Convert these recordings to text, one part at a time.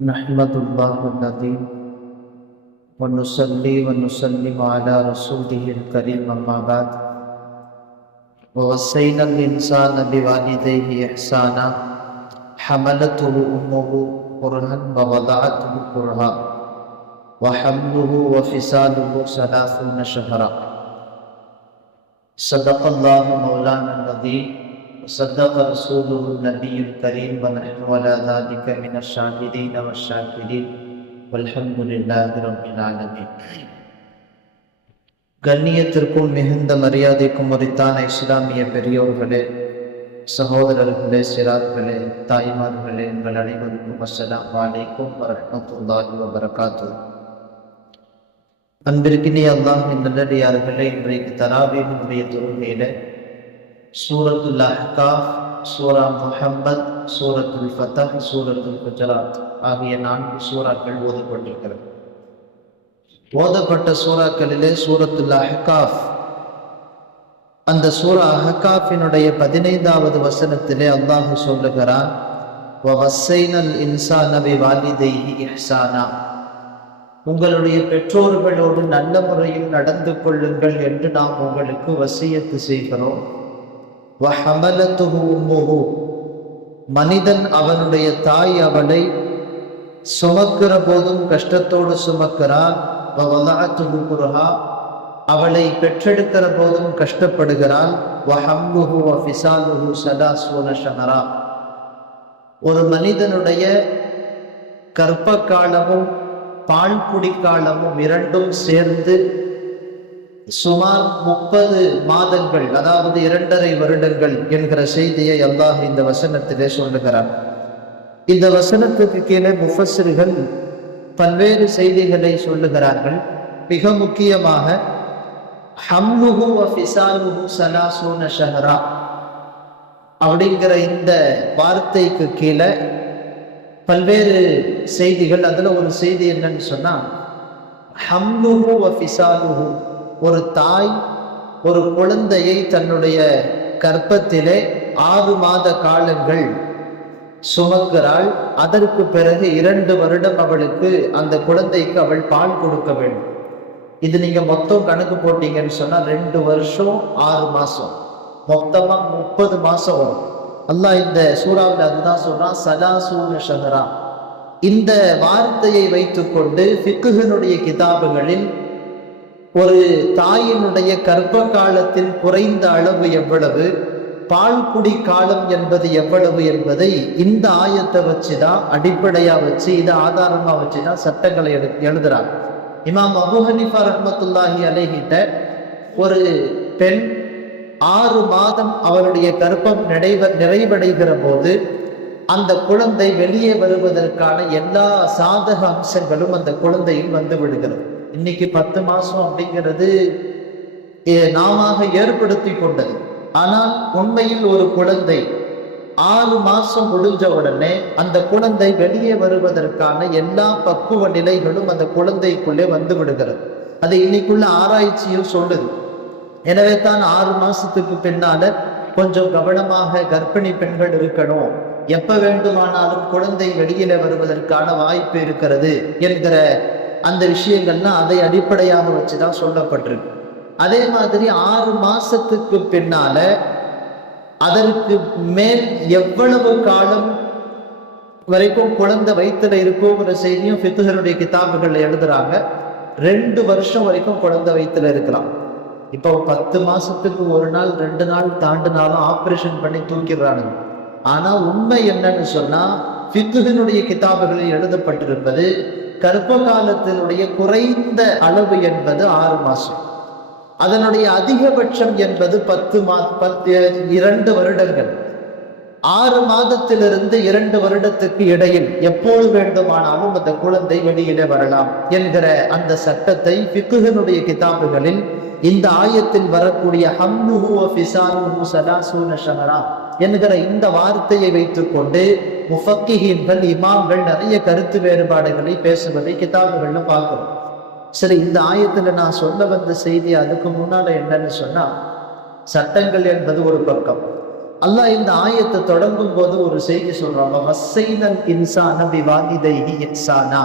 नहमदुल्लाह العظيم ونصلي ونسلم على رسوله الكريم أما بعد ووصينا الإنسان بوالديه إحسانا حملته أمه كرها ووضعته كرها وحمله وفصاله 30 شهرا صدق الله مولانا العظيم صدق رسوله النبي الكريم ونحن على ذلك من الشاهدين والشاكرين والحمد لله رب العالمين. கண்ணியத்திற்கும் மிகுந்த மரியாதைக்கும் உரித்தான இஸ்லாமிய பெரியோர்களே, சகோதரர்களே, சிறார்களே, தாய்மார்களே, உங்கள் அனைவருக்கும் அஸ்ஸலாமு அலைக்கும் வரஹ்மத்துல்லாஹி வபரகாத்துஹு. அன்பிற்கினிய அல்லாஹ்வின் நல்லடியார்களே, இன்றைக்கு தராவீஹுடைய தொழுகையில சூரத்துல் அஹ்காஃப், சூரா முஹம்மத், சூரத்துல் ஃபத்ஹ், சூரத்துல் குஜராத் ஆகிய 4 சூறாக்கள் ஓதப்பட்டிருக்கிறது. ஓதப்பட்ட சூறாக்களிலே சூரத்துல் அஹ்காஃப், அந்த சூரா அஹ்காஃபினுடைய 15வது வசனத்திலே அல்லாஹ் சொல்லுகிறான், வவஸ்ஸைனல் இன்சான பிவாலிதைஹி இஹ்சானா, உங்களுடைய பெற்றோர்களோடு நல்ல முறையில் நடந்து கொள்ளுங்கள் என்று நாம் உங்களுக்கு வசியத்து செய்கிறோம். வஹமலத்துஹு உம்முஹு, மனிதன் அவனுடைய தாய் அவளை சுமக்கிற போதும் கஷ்டத்தோடு சுமக்கிறான். வவதஅத்துஹு குர்ஹா, அவளை பெற்றெடுக்கிற போதும் கஷ்டப்படுகிறான். வஹம்லுஹு வஃபிசாலுஹு 30 ஷஹரா, ஒரு மனிதனுடைய கர்ப்ப காலமும் பால் குடி காலமும் இரண்டும் சேர்ந்து சுமார் 30 மாதங்கள், அதாவது 2.5 வருடங்கள் என்கிற செய்தியை அல்லாஹ் இந்த வசனத்திலே சொல்லுகிறார். இந்த வசனத்துக்கு கீழே முஃபஸ்ஸிர்கள் பல்வேறு செய்திகளை சொல்லுகிறார்கள். மிக முக்கியமாக ஹம்லுஹு வ ஃபிசாலுஹு 30 ஷஹரா அப்படிங்கிற இந்த வார்த்தைக்கு கீழே பல்வேறு செய்திகள். அதுல ஒரு செய்தி என்னன்னு சொன்னா, ஹம்லுஹு வ ஃபிசாலுஹு, ஒரு தாய் ஒரு குழந்தையை தன்னுடைய கர்ப்பத்திலே 6 மாத காலங்கள் சுமக்கிறாள். அதற்கு பிறகு 2 வருடம் அவளுக்கு, அந்த குழந்தைக்கு அவள் பால் கொடுக்க வேண்டும். இது நீங்க மொத்தம் கணக்கு போட்டீங்கன்னு சொன்னா 2 வருஷம் 6 மாசம், மொத்தமா 30 மாசம் வரும். அல்லாஹ் இந்த சூறாவில் அதுதான் சொல்றான், 30 ஷஹரா. இந்த வார்த்தையை வைத்துக்கொண்டு ஃபிக்ஹினுடைய கிதாபுகளில் ஒரு தாயினுடைய கர்ப்ப காலத்தில் குறைந்த அளவு எவ்வளவு, பால் குடி காலம் என்பது எவ்வளவு என்பதை இந்த ஆயத்தை வச்சுதான், அடிப்படையா வச்சு, இதை ஆதாரமா வச்சுதான் சட்டங்களை எழுதுறாங்க. இமாம் அபூ ஹனீஃபா ரஹ்மத்துல்லாஹி அலைஹிட்ட ஒரு பெண் 6 மாதம் அவருடைய கர்ப்பம் நிறைவடைகிற போது அந்த குழந்தை வெளியே வருவதற்கான எல்லா சாதக அம்சங்களும் அந்த குழந்தையில் வந்து விடுகிறது. இன்னைக்கு 10 மாசம் அப்படிங்கிறது நாம ஏற்படுத்தி கொண்டது. ஆனால் உண்மையில் ஒரு குழந்தை 6 மாசம் முடிஞ்ச உடனே அந்த குழந்தை வெளியே வருவதற்கான எல்லா பக்குவ நிலைகளும் அந்த குழந்தைக்குள்ளே வந்து விடுகிறது. அது இன்னைக்குள்ள ஆராய்ச்சியும் சொல்லுது. எனவே தான் 6 மாசத்துக்கு பின்னால கொஞ்சம் கவனமாக கர்ப்பிணி பெண்கள் இருக்கணும், எப்ப வேண்டுமானாலும் குழந்தை வெளியில வருவதற்கான வாய்ப்பு இருக்கிறது என்கிற அந்த விஷயங்கள்லாம் அதை அடிப்படையாக வச்சுதான் சொல்லப்பட்டிருக்கு. அதே மாதிரி 6 மாசத்துக்கு பின்னால அதற்கு மேல் எவ்வளவு காலம் வரைக்கும் குழந்தை வயிற்றுல இருக்குங்கிற செய்தியும் ஃபிக்ஹுடைய கிதாபுகள்ல எழுதுறாங்க. 2 வருஷம் வரைக்கும் குழந்தை வயிற்றுல இருக்கலாம். இப்போ 10 மாசத்துக்கு 1 நாள் 2 நாள் தாண்டினாலும் ஆப்ரேஷன் பண்ணி தூக்கிடுறானுங்க. ஆனா உண்மை என்னன்னு சொன்னா, ஃபிக்ஹுடைய கிதாபுகளில் எழுதப்பட்டிருப்பது கர்ப்ப காலத்தினுடைய குறைந்த அளவு என்பது 6 மாசம், அதனுடைய அதிகபட்சம் என்பது 2 வருடங்கள். 6 மாதத்திலிருந்து 2 வருடத்துக்கு இடையில் எப்போது வேண்டுமானாலும் அந்த குழந்தை வெளியிலே வரலாம் என்கிற அந்த சட்டத்தை ஃபிக்ஹுடைய கிதாபுகளில் இந்த ஆயத்தில் வரக்கூடிய ஹம்லுஹு வ ஃபிசாலுஹு 30 ஷஹரா என்கிற இந்த வார்த்தையை வைத்துக்கொண்டு முஃபக்கிஹீன்கள், இமாம்கள் நிறைய கருத்து வேறுபாடுகளை பேசுவதை கிதாபுகள்ல பார்க்கிறோம். சரி, இந்த ஆயத்துல நான் சொல்ல வந்த செய்தி அதுக்கு முன்னால என்னன்னு சொன்னா, சட்டங்கள் என்பது ஒரு பக்கம், அல்லாஹ் இந்த ஆயத்தை தொடங்கும் போது ஒரு செய்தி சொல்றாங்க, வஸ்ஸைனல் இன்சான பிவாலிதைஹி இஹ்சானா.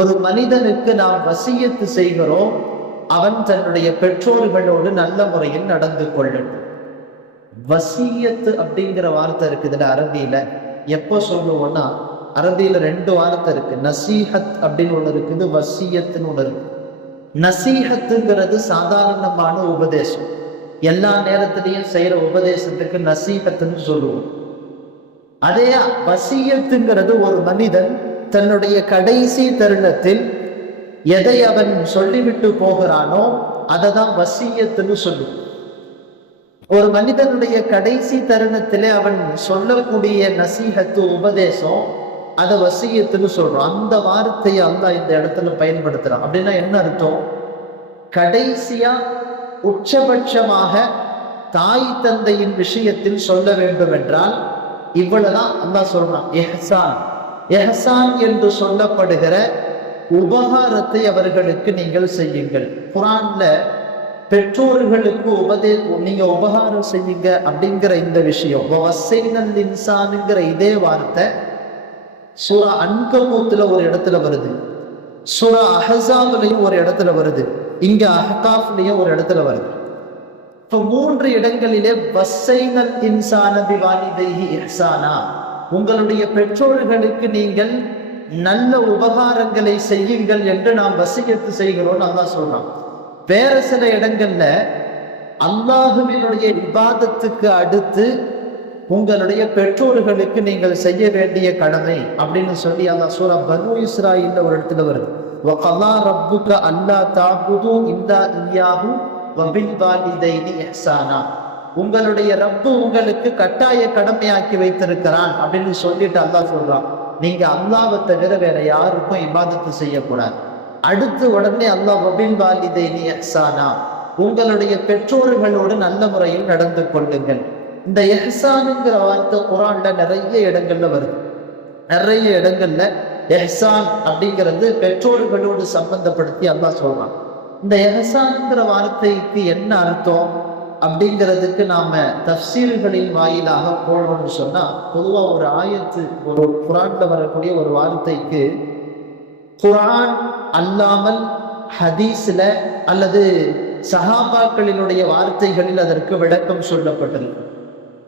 ஒரு மனிதனுக்கு நாம் வசியத்து செய்கிறோம், அவன் தன்னுடைய பெற்றோர்களோடு நல்ல முறையில் நடந்து கொள்ளட்டும். வசியத்து அப்படிங்கிற வார்த்தை இருக்குதுல அரபியில, எப்போ சொல்லுவோம்னா அரபியில 2 வார்த்தை இருக்கு. நசீஹத் அப்படின்னு ஒண்ணு இருக்குது, வசியத்துன்னு ஒண்ணு இருக்கு. நசீஹத்துங்கிறது சாதாரணமான உபதேசம், எல்லா நேரத்திலையும் செய்யற உபதேசத்துக்கு நசீஹத்துன்னு சொல்லுவோம். அதே வசியத்துங்கிறது ஒரு மனிதன் தன்னுடைய கடைசி தருணத்தில் எதை அவன் சொல்லிவிட்டு போகிறானோ அதை தான் வசியத்துன்னு சொல்லுவோம். ஒரு மனிதனுடைய கடைசி தருணத்திலே அவன் சொல்லக்கூடிய நசீஹத்து உபதேசம், அதை வசியத்துன்னு சொல்றோம். அந்த வார்த்தையை அல்லாஹ் இந்த இடத்துல பயன்படுத்துறான். அப்படின்னா என்ன அர்த்தம்? கடைசியா உச்சபட்சமாக தாய் தந்தையின் விஷயத்தில் சொல்ல வேண்டும் என்றால் இவ்வளவுதான் அல்லாஹ் சொல்றான். எஹ்சான், எஹ்சான் என்று சொல்லப்படுகிற உபகாரத்தை அவர்களுக்கு நீங்கள் செய்யுங்கள். குர்ஆன்ல பெற்றோர்களுக்கு நீங்க உபகாரம் செய்யுங்க அப்படிங்கிற இந்த விஷயம், வஸ்ஸைனல் இன்சான்ங்கிற இதே வார்த்தை சூரா அன்கபூத்துல ஒரு இடத்துல வருது, சூரா அஹ்ஸாப்லயும் ஒரு இடத்துல வருது, இங்க அஹ்காஃப்லயும் ஒரு இடத்துல வருது. இப்ப 3 இடங்களிலே வஸ்ஸைனல் இன்சான பிவாலிதைஹி இஹ்சானா, உங்களுடைய பெற்றோர்களுக்கு நீங்கள் நல்ல உபகாரங்களை செய்யுங்கள் என்று நாம் வசியத்து செய்கிறோம் அல்லாஹ் சொல்றான். வேற சில இடங்கள்ல அல்லாஹுவினுடைய இபாதத்துக்கு அடுத்து உங்களுடைய பெற்றோர்களுக்கு நீங்கள் செய்ய வேண்டிய கடமை அப்படின்னு சொல்லி அல்லாஹ் சூரா பனு இஸ்ராயீல்ல ஒரு இடத்துல வருது, வகலா ரப்புக அல்லா தஅபுது இல்லா இய்யாஹு வபில் வாலிதைனி இஹ்சானா. உங்களுடைய ரப்பு உங்களுக்கு கட்டாய கடமையாக்கி வைத்திருக்கிறான் அப்படின்னு சொல்லிட்டு அல்லாஹ் சொல்றான், நீங்க அல்லாஹ்வை தவிர வேற யாருக்கும் இபாதத்து செய்யக்கூடாது. அடுத்து உடனே அல்லாஹ் வபில் வாலிதைனி இஹ்சானா, உங்களுடைய பெற்றோர்களோடு நல்ல முறையில் நடந்து கொள்ளுங்கள். இந்த எஹ்சானுங்கிற வார்த்தை குர்ஆன்ல நிறைய இடங்கள்ல வருது. நிறைய இடங்கள்ல எஹ்சான் அப்படிங்கிறது பெற்றோர்களோடு சம்பந்தப்படுத்தி அல்லாஹ் சொல்றான். இந்த எஹ்சான்ங்கிற வார்த்தைக்கு என்ன அர்த்தம் அப்படிங்கிறதுக்கு நாம தஃப்சீர்களின் வாயிலாக போகணும்னு சொன்னா, பொதுவா ஒரு ஆயத்து, ஒரு குர்ஆன்ல வரக்கூடிய ஒரு வார்த்தைக்கு குர்ஆன் அல்லாமல் ஹதீஸ்ல அல்லது சஹாபாக்களினுடைய வார்த்தைகளில் அதற்கு விளக்கம் சொல்லப்பட்டிருக்கு.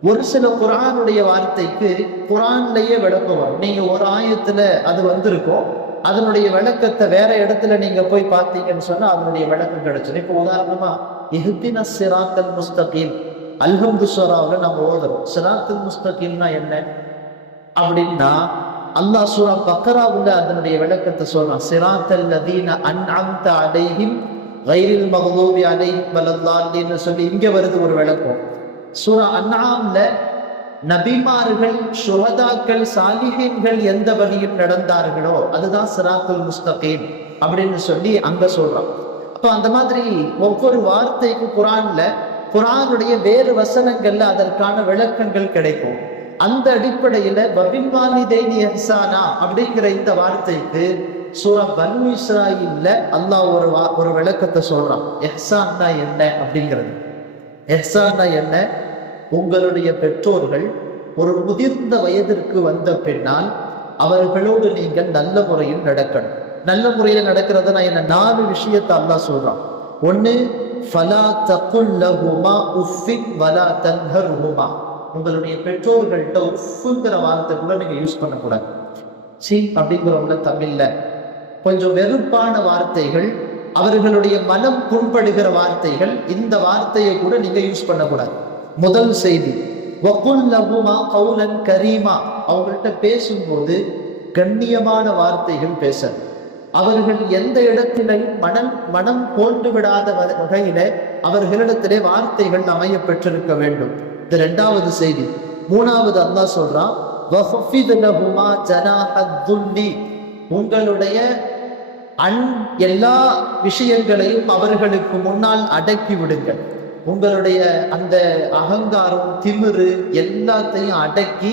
ஒரு சில குர்ஆனுடைய வார்த்தைக்கு குர்ஆன்லயே விளக்கம் வரும். நீங்க ஒரு ஆயத்துல அது வந்திருக்கும், அதனுடைய விளக்கத்தை வேற இடத்துல நீங்க போய் பார்த்தீங்கன்னு சொன்னா அதனுடைய விளக்கம் கிடைச்சிடும். இப்போ உதாரணமா இஹ்தின சிராத்தல் முஸ்தகீம், அல்ஹம்து சூராவுல நம்ம ஓதுறோம். சிராத்தல் முஸ்தகீம்னா என்ன அப்படின்னா, அல்லாஹ் சூரா பக்ராவுல அதனுடைய விளக்கத்தை சொல்றான். சிராத்தல் லதீன அன்அம்த அலைஹிம் கைரில் மக்தூபி அலைஹிம் வலல்லாலின்னு சொல்லி இங்க வருது ஒரு விளக்கம். சூரா அன்ஆம்ல நபிமார்கள், ஷுஹதாக்கள், சாலிஹீன்கள் எந்த வழியில் நடந்தார்களோ அதுதான் சிராத்துல் முஸ்தகீம் அப்படின்னு சொல்லி அங்க சொல்றான். அப்ப அந்த மாதிரி ஒவ்வொரு வார்த்தைக்கு குர்ஆனுடைய வேறு வசனங்கள்ல அதற்கான விளக்கங்கள் கிடைக்கும். அந்த அடிப்படையில வபில் வாலிதைனி இஹ்சானா அப்படிங்கிற இந்த வார்த்தைக்கு சூரா பனு இஸ்ராயீல்ல அல்லாஹ் ஒரு விளக்கத்தை சொல்றான். இஹ்சான்னா என்ன அப்படிங்கிறது. இஹ்சான்னா என்ன? உங்களுடைய பெற்றோர்கள் ஒரு முதிர்ந்த வயதிற்கு வந்த பின்னால் அவர்களோடு நீங்கள் நல்ல முறையில் நடக்கணும். நல்ல முறையில் நடக்கிறத நான் என்ன 4 விஷயத்தை அல்லாஹ் சொல்றான். ஒண்ணு, ஃபலா தகுல் லஹுமா உஃபின் வலா தன்ஹர்ஹுமா, உங்களுடைய பெற்றோர்கள்ட்ட உஃப்ங்கிற வார்த்தை கூட நீங்க யூஸ் பண்ணக்கூடாது. சி அப்படிங்கிறவங்க தமிழ்ல கொஞ்சம் வெறுப்பான வார்த்தைகள், அவர்களுடைய மனம் புண்படுகிற வார்த்தைகள், இந்த வார்த்தையை கூட நீங்க யூஸ் பண்ணக்கூடாது. முதல் செய்தி, வகுல் லஹுமா கௌலன் கரீமா, அவங்கள்ட்ட பேசும்போது கண்ணியமான வார்த்தைகள் பேச, அவர்கள் எந்த இடத்திலையும் மனம் போன்று விடாத வகையில அவர்களிடத்திலே வார்த்தைகள் அமைய பெற்றிருக்க வேண்டும். இது 2வது செய்தி. 3வது அல்லாஹ் சொல்றான், வஃபித் லஹுமா ஜனாஹத் துல்லி, உங்களுடைய எல்லா விஷயங்களையும் அவர்களுக்கு முன்னால் அடக்கி விடுங்கள். உங்களுடைய அந்த அகங்காரம், திமிரு எல்லாத்தையும் அடக்கி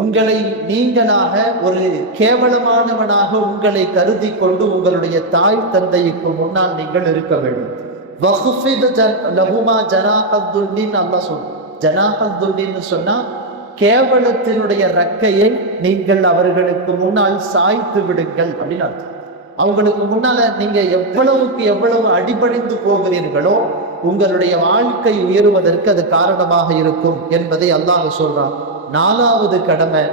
உங்களை நீங்களாக ஒரு கேவலமானவனாக உங்களை கருதி கொண்டு உங்களுடைய தாய் தந்தைக்கு முன்னால் நீங்கள் இருக்க வேண்டும். வஃபித் லஹுமா ஜனாஹத் துல்லின்னு அல்லாஹ் சொல்றான். ஜனாஹத்துல்லின்னு சொன்னா கேவலத்தினுடைய ரெக்கையை நீங்கள் அவர்களுக்கு முன்னால் சாய்த்து விடுங்கள் அப்படின்னு அர்த்தம். அவங்களுக்கு முன்னால நீங்க எவ்வளவுக்கு எவ்வளவு அடிபணிந்து போகிறீர்களோ உங்களுடைய வாழ்க்கை உயருவதற்கு அது காரணமாக இருக்கும் என்பதை அல்லாஹ் சொல்றான். 4வது கடமை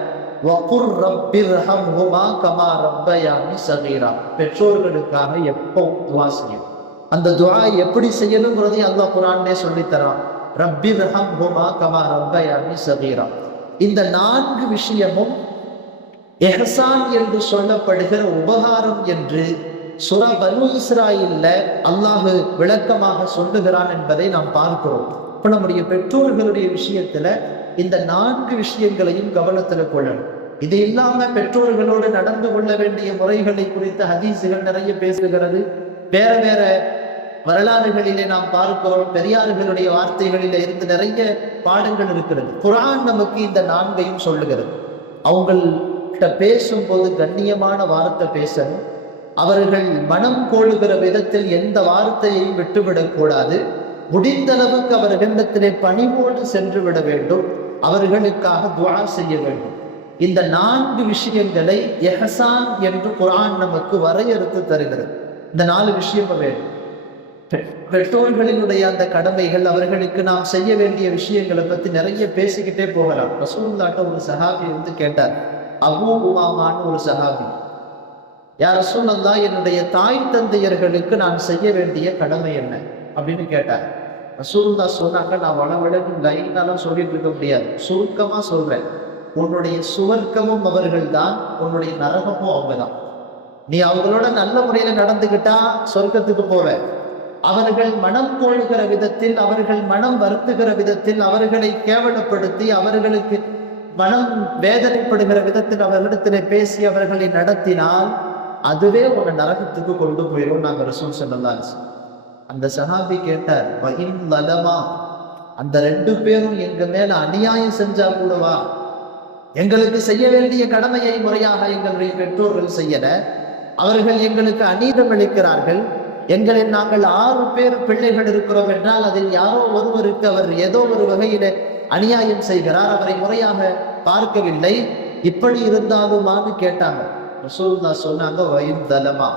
வகுர் ரப்பிர்ஹம்ஹுமா கமா ரப்பயானி ஸகீரா. பெற்றோர்களுக்காக எப்பவும் துஆ செய்யணும். அந்த துஆ எப்படி செய்யணும்ங்கிறதை அல்லாஹ் குர்ஆன்லயே சொல்லி தரான். ரப்பிர்ஹம்ஹுமா கமா ரப்பயானி ஸகீரா. இந்த 4 விஷயமும் இஹ்சான் என்று சொல்லப்படுகிற உபகாரம் என்று சூரா பனு இஸ்ராயில்ல அல்லாஹ் விளக்கமாக சொல்லுகிறான் என்பதை நாம் பார்க்கிறோம். இப்ப நம்முடைய பெற்றோர்களுடைய விஷயத்துல இந்த 4 விஷயங்களையும் கவனத்துல கொள்ளணும். இது இல்லாம பெற்றோர்களோடு நடந்து கொள்ள வேண்டிய முறைகளை குறித்த ஹதீசுகள் நிறைய பேசுகிறது. வேற வேற வரலாறுகளிலே நாம் பார்க்கிறோம். பெரியார்களுடைய வார்த்தைகளில இருந்து நிறைய பாடங்கள் இருக்கிறது. குர்ஆன் நமக்கு இந்த 4ஐயும் சொல்லுகிறது. அவங்கள்ட்ட பேசும்போது கண்ணியமான வார்த்தை பேசணும். அவர்கள் மனம் கோளுகிற விதத்தில் எந்த வார்த்தையையும் விட்டுவிடக் கூடாது. முடிந்த அளவுக்கு அவர்களிடத்திலே பணிவோடு சென்று விட வேண்டும். அவர்களுக்காக துஆ செய்ய வேண்டும். இந்த 4 விஷயங்களை இஹ்சான் என்று குர்ஆன் நமக்கு வரையறுத்து தருகிறது. இந்த 4 விஷயம் வேண்டும். பெற்றோர்களினுடைய அந்த கடமைகள், அவர்களுக்கு நாம் செய்ய வேண்டிய விஷயங்களை பத்தி நிறைய பேசிக்கிட்டே போகலாம். ரசூலுல்லாஹ்ட்ட ஒரு சஹாபி வந்து கேட்டார். அபூ உமாமான்னு ஒரு சஹாபி, யா ரசூலல்லாஹ், என்னுடைய தாய் தந்தையர்களுக்கு நான் செய்ய வேண்டிய கடமை என்ன அப்படின்னு கேட்டார். ரசூலுல்லாஹ் சொன்னாங்க, நான் வளவளன்னு லைனாலாம் சொல்லிட்டு இருக்க முடியாது, சுருக்கமா சொல்றேன். உன்னுடைய சுவர்க்கமும் அவர்கள் தான், உன்னுடைய நரகமும் அவங்க தான். நீ அவங்களோட நல்ல முறையில நடந்துகிட்டா சொர்க்கத்துக்கு போவ. அவர்கள் மனம் கோழுகிற விதத்தில், அவர்கள் மனம் வருத்துகிற விதத்தில், அவர்களை கேவலப்படுத்தி, அவர்களுக்கு மனம் வேதனைப்படுகிற விதத்தில் அவர்களிடத்திலே பேசி அவர்களை நடத்தினால் அதுவே உன்னை நரகத்துக்கு கொண்டு போயிடும். நாங்க ரசூல் ஸல்லல்லாஹு அலைஹி வஸல்லம். அந்த சஹாபி கேட்டார், வஹின் லலமா, அந்த 2 பேரும் எங்க மேல அநியாயம் செஞ்சா கூடவா? எங்களுக்கு செய்ய வேண்டிய கடமையை முறையாக எங்களுடைய பெற்றோர்கள் செய்யல, அவர்கள் எங்களுக்கு அநீதம் அளிக்கிறார்கள். எங்களில் நாங்கள் 6 பேர் பிள்ளைகள் இருக்கிறோம் என்றால் அதில் யாரோ ஒருவருக்கு அவர் ஏதோ ஒரு வகையில அநியாயம் செய்கிறார், அவரை முறையாக பார்க்கவில்லை. இப்படி இருந்தாலுமான்னு கேட்டாங்க. ரசூலுல்லாஹ் சொன்னாங்க, வயின் தலமா,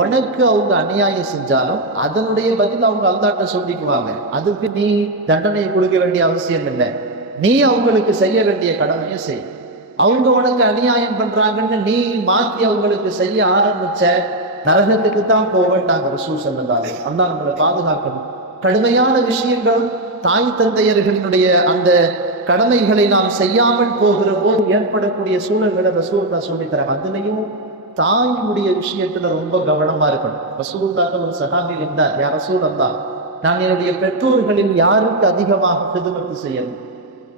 உனக்கு அவங்க அநியாயம் செஞ்சாலும் அதனுடைய பதில் அவங்க அல்லாஹ்ட்ட சொல்லிக்குவாங்க. அதுக்கு நீ தண்டனையை கொடுக்க வேண்டிய அவசியம் இல்லை. நீ அவங்களுக்கு செய்ய வேண்டிய கடமையை செய். அவங்க உனக்கு அநியாயம் பண்றாங்கன்னு நீ மாற்றி அவங்களுக்கு செய்ய ஆரம்பிச்ச நரகத்துக்கு தான் போவேண்டாங்க ரசூல் ஸல்லல்லாஹு அலைஹி வஸல்லம். அல்லாஹ் நம்மளை பாதுகாக்கணும். கடுமையான விஷயங்களும் தாய் தந்தையர்களினுடைய அந்த கடமைகளை நாம் செய்யாமல் போகிற போது ஏற்படக்கூடிய சூழல்களை ரசூலுல்லாஹ் சொல்லித்தராங்க. அதுலயும் தாயினுடைய விஷயத்துல ரொம்ப கவனமா இருக்கணும். ரசூலுல்லாஹ் ஒரு சஹாபி இருந்தார், யா ரசூலல்லாஹ், நான் என்னுடைய பெற்றோர்களில் யாருக்கு அதிகமாக ஹிதுமத் செய்யணும்?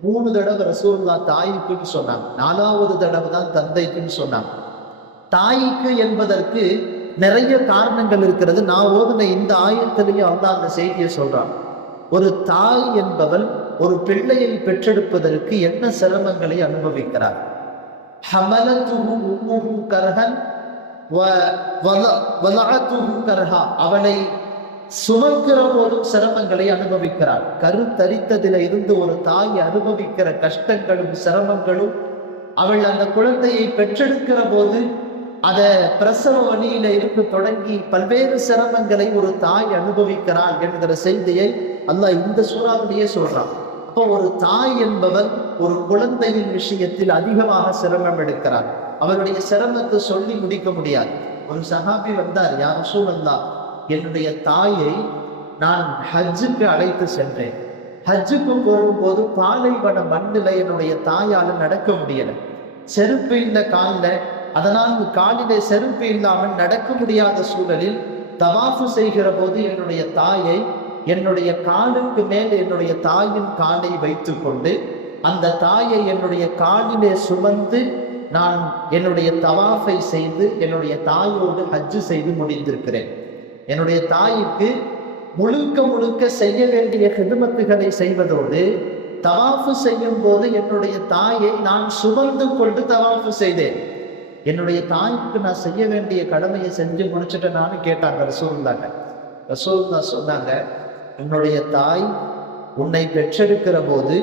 3 தடவை ரசூலுல்லாஹ் தாய்க்குன்னு சொன்னாங்க. 4வது தடவை தான் தந்தைக்குன்னு சொன்னாங்க. தாய்க்கு என்பதற்கு நிறைய காரணங்கள் இருக்கிறது. நான் ஓதுன இந்த ஆயத்திலேயே அல்லாஹ் அந்த செய்தியை சொல்றான். ஒரு தாய் என்பவள் ஒரு பிள்ளையை பெற்றெடுப்பதற்கு என்ன சிரமங்களை அனுபவிக்கிறார்? ஹமலத்துஹு உம்முஹு கர்ஹன் வ வலஅத்துஹு கர்ஹா, அவளை சுமக்கிற போதும் சிரமங்களை அனுபவிக்கிறார். கருத்தரித்ததில இருந்து ஒரு தாய் அனுபவிக்கிற கஷ்டங்களும் சிரமங்களும், அவள் அந்த குழந்தையை பெற்றெடுக்கிற போது அத பிரசவ வழியில இருந்து தொடங்கி பல்வேறு சிரமங்களை ஒரு தாய் அனுபவிக்கிறாள் என்கிற செய்தியை அல்லாஹ் இந்த சூறாவிலேயே சொல்றான். அப்போ ஒரு தாய் என்பவர் ஒரு குழந்தையின் விஷயத்தில் அதிகமாக சிரமம் எடுக்கிறார். அவருடைய சிரமத்தை சொல்லி முடிக்க முடியாது. ஒரு சஹாபி வந்தார், யா ரசூலல்லாஹ், என்னுடைய தாயை நான் ஹஜ்ஜுக்கு அழைத்து சென்றேன். ஹஜ்ஜுக்கு போகும்போது பாலைவன மண்ணில் என்னுடைய தாயால நடக்க முடியல, செருப்பு இல்லை காலில். அதனால் காலிலே செருப்பு இல்லாமல் நடக்க முடியாத சூழலில் தவாஃபு செய்கிற போது என்னுடைய தாயை என்னுடைய காலுக்கு மேல் என்னுடைய தாயின் காலை வைத்து கொண்டு அந்த தாயை என்னுடைய காலிலே சுமந்து நான் என்னுடைய தவாஃபை செய்து என்னுடைய தாயோடு ஹஜ்ஜு செய்து முடிந்திருக்கிறேன். என்னுடைய தாய்க்கு முழுக்க முழுக்க செய்ய வேண்டிய ஹிதுமத்துகளை செய்வதோடு தவாஃபு செய்யும் போது என்னுடைய தாயை நான் சுமந்து கொண்டு தவாஃபு செய்தேன். என்னுடைய தாய்க்கு நான் செய்ய வேண்டிய கடமையை செஞ்சு முடிச்சுட்டேனான்னு கேட்டாங்க ரசூலுல்லாஹ். ரசூலுல்லாஹ் சொன்னாங்க, என்னுடைய தாய் உன்னை பெற்றெடுக்கிற போது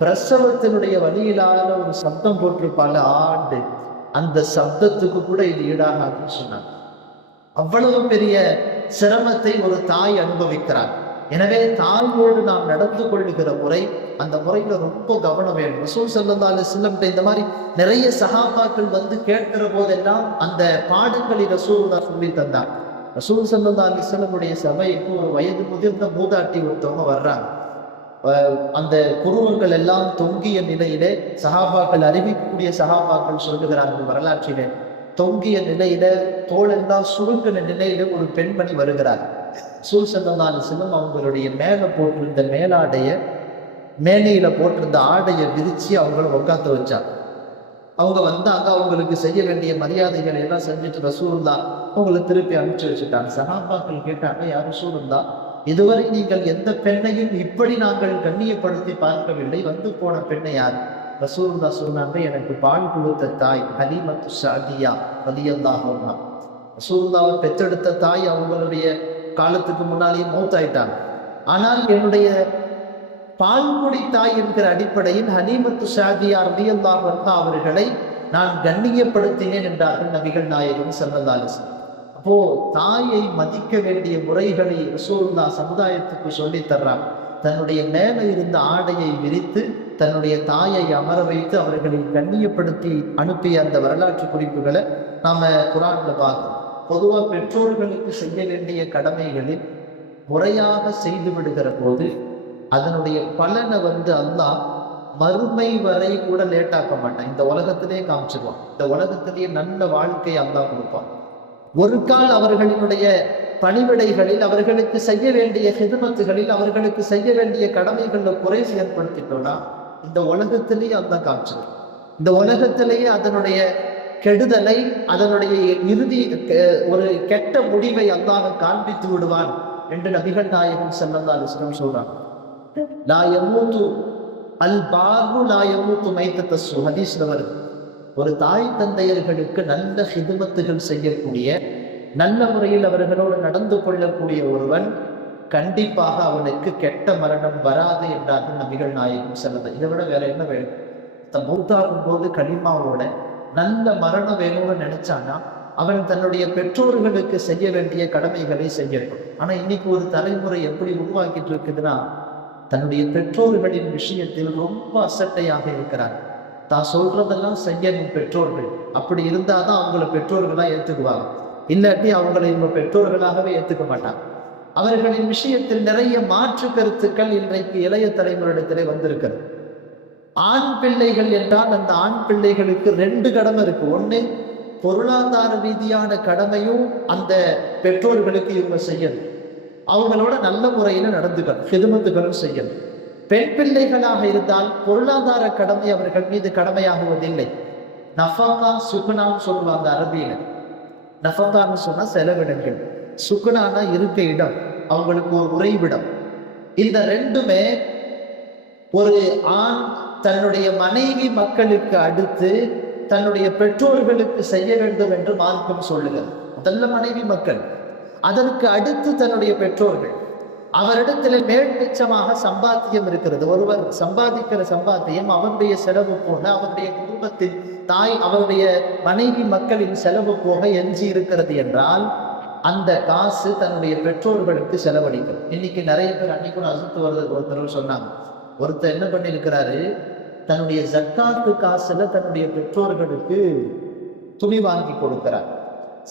பிரசவத்தினுடைய வழியிலான ஒரு சப்தம் போட்டிருப்பால ஆண்டு, அந்த சப்தத்துக்கு கூட இது ஈடாகாதுன்னு சொன்னாங்க. அவ்வளவு பெரிய சிரமத்தை ஒரு தாய் அனுபவிக்கிறார். எனவே தாயோடு நாம் நடந்து கொள்ளுகிற முறை, அந்த முறையில ரொம்ப கவனம் வேணும். ரசூல் ஸல்லல்லாஹு அலைஹி வஸல்லம் இந்த மாதிரி நிறைய சஹாபாக்கள் வந்து கேட்கிற போதெல்லாம் அந்த பாடங்களை ரசூலுல்லாஹ் சொல்லி தந்தார். ரசூல் ஸல்லல்லாஹு அலைஹி வஸல்லமுடைய சபைக்கு ஒரு வயது முதிர்ந்த மூதாட்டி ஒருத்தவங்க வர்றாங்க. அந்த குருவங்கள் எல்லாம் தொங்கிய நிலையிலே சஹாபாக்கள், அறிவிக்கக்கூடிய சஹாபாக்கள் சொல்லுகிறார்கள் வரலாற்றிலே, தொங்கிய நிலையில தோளெல்லாம் சுருங்கின நிலையில ஒரு பெண்மணி வருகிறார். ரசூல் ஸல்லல்லாஹு அலைஹி வஸல்லம் அவங்களுடைய மேல போட்டிருந்த மேலாடைய, மேலையில போட்டிருந்த ஆடையை விரிச்சு அவங்கள உட்காந்து வச்சாங்க. அவங்க வந்தாங்க, அவங்களுக்கு செய்ய வேண்டிய மரியாதைகளை எல்லாம் செஞ்சுட்டு ரசூலுல்லாஹ் அவங்களை திருப்பி அனுப்பிச்சு வச்சுட்டாங்க. சஹாபாக்கள் கேட்டாங்க, யார் ரசூலுல்லாஹ், இதுவரை நீங்கள் எந்த பெண்ணையும் இப்படி நாங்கள் கண்ணியப்படுத்தி பார்க்கவில்லை, வந்து போன பெண்ணை யார்? ரசூலுல்லாஹ் சொன்னாங்க, எனக்கு பால் கொடுத்த தாய் ஹலீமத்து ஸஅதிய்யா ரலியல்லாஹு அன்ஹா. ரசூலுல்லாஹ்வை பெற்றெடுத்த தாய் அவங்களுடைய காலத்துக்கு முன்னாலேயே மௌத்தாயிட்டாங்க. ஆனால் என்னுடைய பால்குடி தாய் என்கிற அடிப்படையில் ஹலீமத்து ஸஅதிய்யா ரலியல்லாஹு அன்ஹா அவர்களை நான் கண்ணியப்படுத்தினேன் என்றார்கள் நபிகள் நாயகம் ஸல்லல்லாஹு அலைஹி வஸல்லம். அப்போ தாயை மதிக்க வேண்டிய முறைகளை ரசூலுல்லாஹ் சமுதாயத்துக்கு சொல்லி தர்றாங்க. தன்னுடைய மேல இருந்த ஆடையை விரித்து தன்னுடைய தாயை அமர வைத்து அவர்களை கண்ணியப்படுத்தி அனுப்பிய அந்த வரலாற்று குறிப்புகளை நாம குர்ஆன்ல பார்க்கிறோம். பொதுவாக பெற்றோர்களுக்கு செய்ய வேண்டிய கடமைகளில் முறையாக செய்து விடுகிற போது அதனுடைய பலனை அல்லாஹ் மறுமை வரை கூட லேட்டாக்க மாட்டான். இந்த உலகத்திலே காமிச்சிருவான். இந்த உலகத்திலேயே நல்ல வாழ்க்கை அல்லாஹ் கொடுப்பான். ஒரு கால் அவர்களினுடைய பணிவிடைகளில், அவர்களுக்கு செய்ய வேண்டிய ஹிதமத்துகளில், அவர்களுக்கு செய்ய வேண்டிய கடமைகள்ல குறை ஏற்படுத்திட்டோம்னா இந்த உலகத்திலேயே அல்லாஹ் காமிச்சிருவான். இந்த உலகத்திலேயே அதனுடைய கெடுதலை, அதனுடைய இறுதி ஒரு கெட்ட முடிவை அல்லாஹ் காண்பித்து விடுவான் என்று நபிகள் நாயகம் ஸல்லல்லாஹு அலைஹி வஸல்லம் சொல்றாங்க. லா யமூது அல் பாரு லா யமூது மைத்தத்தஸ்ஸு ஹதீஸ்ல வருது. ஒரு தாய் தந்தையர்களுக்கு நல்ல ஹிதமத்துகள் செய்யக்கூடிய, நல்ல முறையில் அவர்களோடு நடந்து கொள்ளக்கூடிய ஒருவன் கண்டிப்பாக அவனுக்கு கெட்ட மரணம் வராது என்றார்கள் நபிகள் நாயகம் ஸல்லல்லாஹு. இதை விட வேற என்ன வேணும்? மௌத்தாகும் போது கலிமாவோட நல்ல மரணம் வேணும்னு நினைச்சானா அவன் தன்னுடைய பெற்றோர்களுக்கு செய்ய வேண்டிய கடமைகளை செய்யணும். ஆனா இன்னைக்கு ஒரு தலைமுறை எப்படி உருவாக்கிட்டு இருக்குதுன்னா, தன்னுடைய பெற்றோர்களின் விஷயத்தில் ரொம்ப அசட்டையாக இருக்கிறார். தான் சொல்றதெல்லாம் செய்யணும் பெற்றோர்கள். அப்படி இருந்தாதான் அவங்கள பெற்றோர்களா ஏத்துக்குவாங்க. இல்லாட்டி அவங்களை இவங்க பெற்றோர்களாகவே ஏத்துக்க மாட்டாங்க. அவர்களின் விஷயத்தில் நிறைய மாற்று கருத்துக்கள் இன்றைக்கு இளைய தலைமுறையிடத்திலே வந்திருக்கிறது. ஆண் பிள்ளைகள் என்றால் அந்த ஆண் பிள்ளைகளுக்கு 2 கடமை இருக்கு. ஒண்ணு, பொருளாதார ரீதியான கடமையும் அந்த பெற்றோர்களுக்கு இவங்க செய்யணும். அவங்களோட நல்ல முறையில நடந்துக்கணும், ஹிதமத்துகளும் செய்யணும். பெண் பிள்ளைகளாக இருந்தால் பொருளாதார கடமை அவர்கள் மீது கடமையாகுவதில்லை. நஃபகா சுகுனான்னு சொல்லுவாங்க அரபியில. நஃபகான்னு சொன்னா செலவிடங்கள், சுகுனானா இருக்க இடம், அவங்களுக்கு ஒரு உறைவிடம். இந்த 2மே ஒரு ஆண் தன்னுடைய மனைவி மக்களுக்கு அடுத்து தன்னுடைய பெற்றோர்களுக்கு செய்ய வேண்டும் என்று மார்க்கம் சொல்லுகிறது. முதல்ல மனைவி மக்கள், அதற்கு அடுத்து தன்னுடைய பெற்றோர்கள். அவரிடத்துல மேல்பட்சமாக சம்பாத்தியம் இருக்கிறது. ஒருவர் சம்பாதிக்கிற சம்பாத்தியம் அவருடைய செலவு போக, அவருடைய குடும்பத்தின் தாய், அவருடைய மனைவி மக்களின் செலவு போக எஞ்சி இருக்கிறது என்றால் அந்த காசு தன்னுடைய பெற்றோர்களுக்கு செலவழிக்கும். இன்னைக்கு நிறைய பேர், அன்னைக்கு அசுத்து வருது ஒருத்தர் சொன்னாங்க, ஒருத்தர் என்ன பண்ணியிருக்கிறாரு, தன்னுடைய ஜக்காத்து காசுல தன்னுடைய பெற்றோர்களுக்கு துணி வாங்கி கொடுக்கிறார்.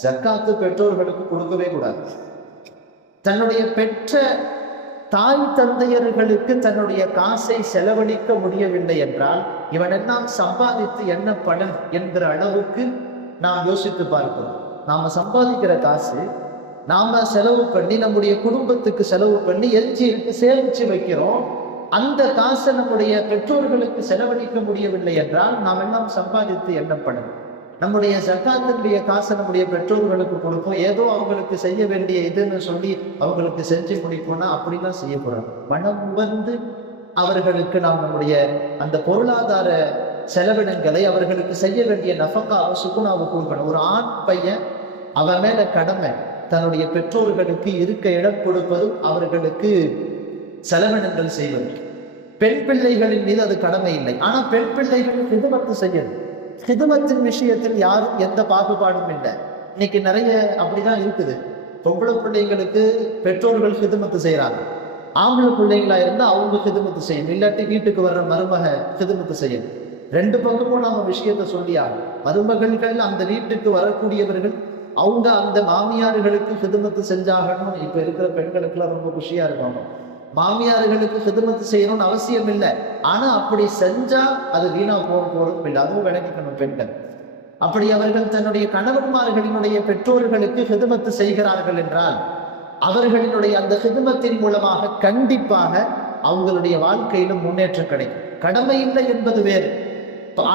ஜக்காத்து பெற்றோர்களுக்கு கொடுக்கவே கூடாது. தன்னுடைய பெற்ற தாய் தந்தையர்களுக்கு தன்னுடைய காசை செலவழிக்க முடியவில்லை என்றால் இவனெல்லாம் சம்பாதித்து என்ன பலன் என்கிற அளவுக்கு நாம் யோசித்து பார்க்கிறோம். நாம சம்பாதிக்கிற காசு நாம செலவு பண்ணி நம்முடைய குடும்பத்துக்கு செலவு பண்ணி எஞ்சியிருக்கு சேமிச்சு வைக்கிறோம். அந்த காசை நம்முடைய பெற்றோர்களுக்கு செலவழிக்க முடியவில்லை என்றால் நாம் எல்லாம் சம்பாதித்து என்ன பலன்? நம்முடைய ஜக்காத்தினுடைய காசை நம்முடைய பெற்றோர்களுக்கு கொடுப்போம், ஏதோ அவங்களுக்கு செய்ய வேண்டிய இதுன்னு சொல்லி அவங்களுக்கு செஞ்சு முடிப்போம்னா அப்படிலாம் செய்யக்கூடாது. மனம் வந்து அவர்களுக்கு நாம் நம்முடைய அந்த பொருளாதார செலவினங்களை, அவர்களுக்கு செய்ய வேண்டிய நஃபகாவை சுகுனாவை கொடுக்கணும். ஒரு ஆண் பையன் அவன் மேல கடமை தன்னுடைய பெற்றோர்களுக்கு இருக்க இடம் கொடுப்பதும், அவர்களுக்கு செலவினங்கள் செய்வது. பெண் பிள்ளைகளின் மீது அது கடமை இல்லை. ஆனா பெண் பிள்ளைகள் ஹிதுமத்து செய்யணும். ஹிதுமத்தின் விஷயத்தில் யாரும் எந்த பாகுபாடும் இல்லை. இன்னைக்கு நிறைய அப்படிதான் இருக்குது. பொம்பளை பிள்ளைங்களுக்கு பெற்றோர்கள் ஹிதுமத்து செய்யறாங்க. ஆம்பளை பிள்ளைங்களா இருந்தா அவங்க ஹிதுமத்து செய்யணும். இல்லாட்டி வீட்டுக்கு வர்ற மருமக ஹிதுமத்து செய்யணும். ரெண்டு பக்கமும் நம்ம விஷயத்த சொல்லியாகும். மருமகள்கள் அந்த வீட்டுக்கு வரக்கூடியவர்கள் அவங்க அந்த மாமியார்களுக்கு ஹிதுமத்து செஞ்சாகணும். இப்ப இருக்கிற பெண்களுக்குலாம் ரொம்ப குஷியா இருக்காங்க. மாமியார்களுக்கு ஹிதுமத்து செய்யணும்னு அவசியம் இல்லை. ஆனா அப்படி செஞ்சா அது வீணா போறதும் இல்லை. அதுவும் விளங்கிக்கணும் பெண்கள். அப்படி அவர்கள் தன்னுடைய கணவன்மார்களினுடைய பெற்றோர்களுக்கு ஹிதுமத்து செய்கிறார்கள் என்றால் அவர்களினுடைய அந்த ஹிதுமத்தின் மூலமாக கண்டிப்பாக அவங்களுடைய வாழ்க்கையிலும் முன்னேற்றம் கிடைக்கும். கடமை இல்லை என்பது வேறு.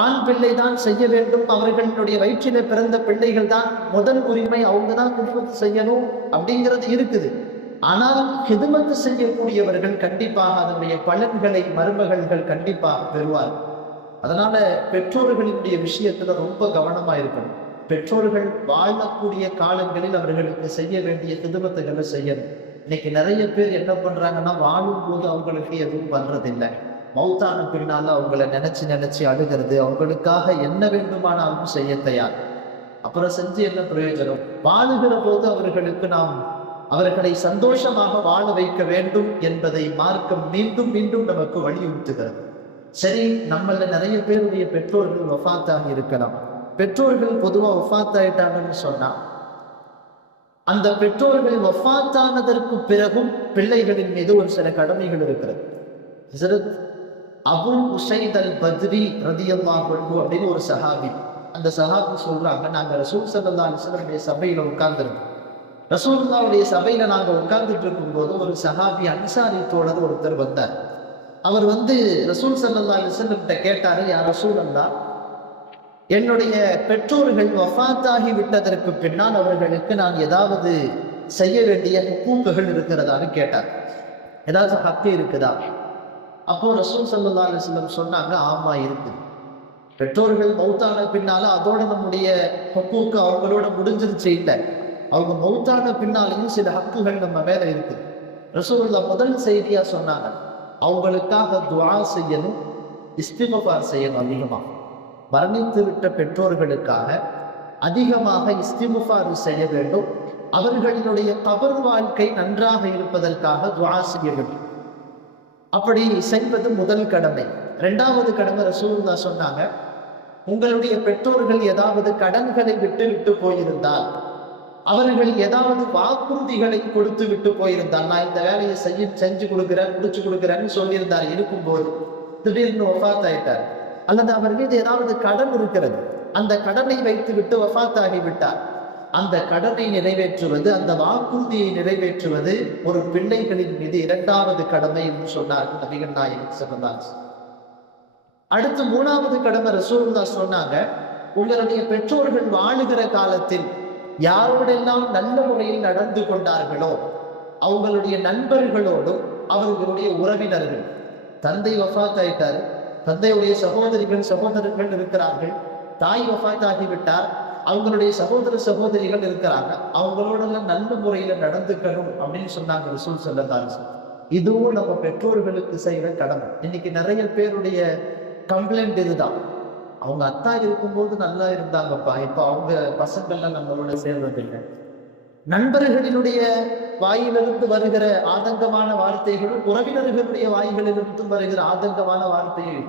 ஆண் பிள்ளை தான் செய்ய வேண்டும், அவர்களுடைய வயிற்றிலே பிறந்த பிள்ளைகள் தான் முதல் உரிமை, அவங்க தான் ஹிதுமத்து செய்யணும் அப்படிங்கிறது இருக்குது. ஆனால் ஹிதுமத்து செய்யக்கூடியவர்கள் கண்டிப்பாக அதனுடைய பலன்களை மருமகள்கள் கண்டிப்பாக பெறுவார்கள். அதனால பெற்றோர்களினுடைய விஷயத்துல ரொம்ப கவனமா இருக்கணும். பெற்றோர்கள் வாழக்கூடிய காலங்களில் அவர்களுக்கு செய்ய வேண்டிய ஹிதுமத்துகளை செய்யணும். இன்னைக்கு நிறைய பேர் என்ன பண்றாங்கன்னா, வாழும் போது அவங்களுக்கு எதுவும் பண்றதில்லை. மௌத்தான பின்னால அவங்கள நினைச்சு நினைச்சு அழுகிறது. அவங்களுக்காக என்ன வேண்டுமானாலும் செய்ய தயார். அப்புறம் செஞ்சு என்ன பிரயோஜனம்? வாழுகிற போது அவர்களுக்கு நாம் அவர்களை சந்தோஷமாக வாழ வைக்க வேண்டும் என்பதை மார்க்கம் மீண்டும் மீண்டும் நமக்கு வலியுறுத்துகிறது. சரி, நம்மள நிறைய பேருடைய பெற்றோர்கள் வஃபாத்தாக இருக்கலாம். பெற்றோர்கள் பொதுவாக வஃபாத்தாயிட்டாங்கன்னு சொன்னா அந்த பெற்றோர்கள் வஃபாத்தானதற்கு பிறகும் பிள்ளைகளின் மீது ஒரு சில கடமைகள் இருக்கிறது. ஹஸரத் அபு உஸைத் அல் பத்ரி ரலியல்லாஹு அன்ஹு அப்படின்னு ஒரு சஹாபி. அந்த சஹாபி சொல்றாங்க, நாங்க ரசூல் ஸல்லல்லாஹு அலைஹி வஸல்லம் சபையில உட்கார்ந்துருக்கோம். ரசூலுல்லாஹ்வுடைய சபையில நாங்க உட்கார்ந்துட்டு இருக்கும்போது ஒரு சஹாபி அன்சாரி தோழர் ஒருத்தர் வந்தார். அவர் ரசூல் ஸல்லல்லாஹு அலைஹி வஸல்லம் கிட்ட கேட்டாரு, யா ரசூலல்லாஹ், என்னுடைய பெற்றோர்கள் வஃபாத்தாகி விட்டதற்கு பின்னால் அவர்களுக்கு நான் ஏதாவது செய்ய வேண்டிய ஹுக்கூக்குகள் இருக்கிறதான்னு கேட்டார். ஏதாவது ஹக்கு இருக்குதா? அப்போ ரசூல் ஸல்லல்லாஹு அலைஹி வஸல்லம் சொன்னாங்க, ஆமா இருக்கு. பெற்றோர்கள் மௌத்தான பின்னால அதோட நம்முடைய ஹுக்கூக்கு அவங்களோட முடிஞ்சிருச்சு இல்லை. அவங்க மௌத்தான பின்னாலையும் சில ஹக்குகள் நம்ம மேல இருக்கு. ரசூலுல்லாஹ் முதல் செய்தியா சொன்னாங்க, அவங்களுக்காக துஆ செய்யணும், இஸ்திக்ஃபார் செய்யணும். அதிகமாக மரணித்து விட்ட பெற்றோர்களுக்காக அதிகமாக இஸ்திக்ஃபார் செய்ய வேண்டும். அவர்களினுடைய கபர் வாழ்க்கை நன்றாக இருப்பதற்காக துஆ செய்ய வேண்டும். அப்படி செய்வது முதல் கடமை. இரண்டாவது கடமை ரசூலுல்லாஹ் சொன்னாங்க, உங்களுடைய பெற்றோர்கள் ஏதாவது கடன்களை விட்டு விட்டு போயிருந்தால், அவர்கள் ஏதாவது வாக்குறுதிகளை கொடுத்து விட்டு போயிருந்தால், நான் இந்த வேலையை செஞ்சு கொடுக்குறேன், முடிச்சு கொடுக்குறேன்னு சொல்லியிருந்தார் இருக்கும்போது திடீர்னு வஃபாத் ஆயிட்டார், அல்லது அவர் மீது ஏதாவது கடன் இருக்கிறது, அந்த கடனை வைத்து விட்டு வஃபாத் ஆகிவிட்டார், அந்த கடனை நிறைவேற்றுவது, அந்த வாக்குறுதியை நிறைவேற்றுவது ஒரு பிள்ளைகளின் மீது இரண்டாவது கடமை என்று சொன்னார்கள் நபிகள் நாயகம் ஸல்லல்லாஹு அலைஹி வஸல்லம். அடுத்து மூணாவது கடமை ரசூலுல்லாஹ் சொன்னாங்க, உங்களுடைய பெற்றோர்கள் வாழுகிற காலத்தில் யாரோடெல்லாம் நல்ல முறையில் நடந்து கொண்டார்களோ அவங்களுடைய நண்பர்களோடும் அவர்களுடைய உறவினர்கள், தந்தை வஃபாத் ஆயிட்டாரு, தந்தையுடைய சகோதரர்கள் இருக்கிறார்கள், தாய் வஃபாத் ஆகிவிட்டார், அவங்களுடைய சகோதரிகள் இருக்கிறாங்க, அவங்களோடெல்லாம் நல்ல முறையில நடந்துக்கணும் அப்படின்னு சொன்னாங்க ரசூல் ஸல்லல்லாஹு அலைஹி வஸல்லம். இதுவும் நம்ம பெற்றோர்களுக்கு செய்யற கடமை. இன்னைக்கு நிறைய பேருடைய கம்ப்ளைண்ட் இதுதான், அவங்க அத்தா இருக்கும்போது நல்லா இருந்தாங்கப்பா, இப்ப அவங்க பசங்கள்லாம் நம்மளோட சேர்வதில்லை. நண்பர்களினுடைய வாயிலிருந்து வருகிற ஆதங்கமான வார்த்தைகளும் உறவினர்களுடைய வாய்களிலிருந்தும் வருகிற ஆதங்கமான வார்த்தைகள்.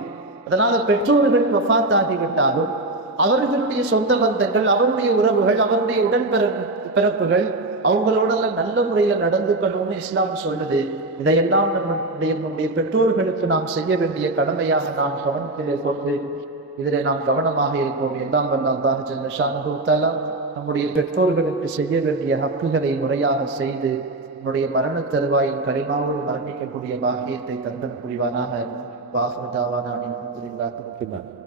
அதனால பெற்றோர்கள் வஃபாத் ஆகிவிட்டாலும் அவர்களுடைய சொந்த பந்தங்கள், அவருடைய உறவுகள், அவருடைய உடன்பிறப்புகள், அவங்களோடெல்லாம் நல்ல முறையில நடந்துக்கணும்னு இஸ்லாம் சொல்லுது. இதையெல்லாம் நம்முடைய பெற்றோர்களுக்கு நாம் செய்ய வேண்டிய கடமையாக நாம் கவனத்திலே கொண்டு இதிலே நாம் கவனமாக இருப்போம். எல்லாம் வல்ல அல்லாஹ் ஜல்ல ஷானஹு தஆலா நம்முடைய பெற்றோர்களுக்கு செய்ய வேண்டிய ஹக்குகளை முறையாக செய்து நம்முடைய மரண தருவாயின் கலிமாவோடு மரணிக்கக்கூடிய பாக்கியத்தை தந்தன் புரிவானாக. வாஹிரு தாவானா அல்ஹம்துலில்லாஹி ரப்பில் ஆலமீன்.